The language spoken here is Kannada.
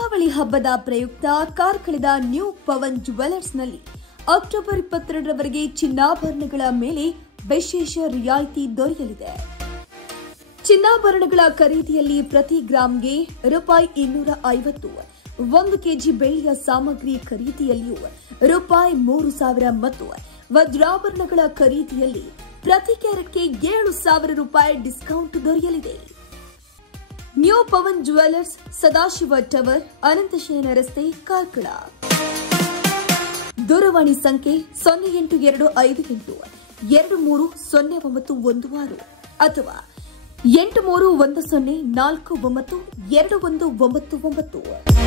ದೀಪಾವಳಿ ಹಬ್ಬದ ಪ್ರಯುಕ್ತ ಕಾರ್ಕಳದ ನ್ಯೂ ಪವನ್ ಜ್ಯುವೆಲರ್ಸ್ನಲ್ಲಿ ಅಕ್ಟೋಬರ್ 22ರವರೆಗೆ ಚಿನ್ನಾಭರಣಗಳ ಮೇಲೆ ವಿಶೇಷ ರಿಯಾಯಿತಿ ದೊರೆಯಲಿದೆ. ಚಿನ್ನಾಭರಣಗಳ ಖರೀದಿಯಲ್ಲಿ ಪ್ರತಿ ಗ್ರಾಂಗೆ ರೂಪಾಯಿ 250, 1 ಕೆಜಿ ಬೆಳ್ಳಿಯ ಸಾಮಗ್ರಿ ಖರೀದಿಯಲ್ಲಿಯೂ ರೂಪಾಯಿ 3000 ಮತ್ತು ವಜ್ರಾಭರಣಗಳ ಖರೀದಿಯಲ್ಲಿ ಪ್ರತಿ ಕ್ಯಾರೆಟ್ಗೆ 7,000 ರೂಪಾಯಿ ಡಿಸ್ಕೌಂಟ್ ದೊರೆಯಲಿದೆ. New Pavan jewellers, Sadashiva tower, Ananthashayana ರಸ್ತೆ, ಕಾರ್ಕಳ. ದೂರವಾಣಿ ಸಂಖ್ಯೆ 082582300916 ಅಥವಾ 8310492199.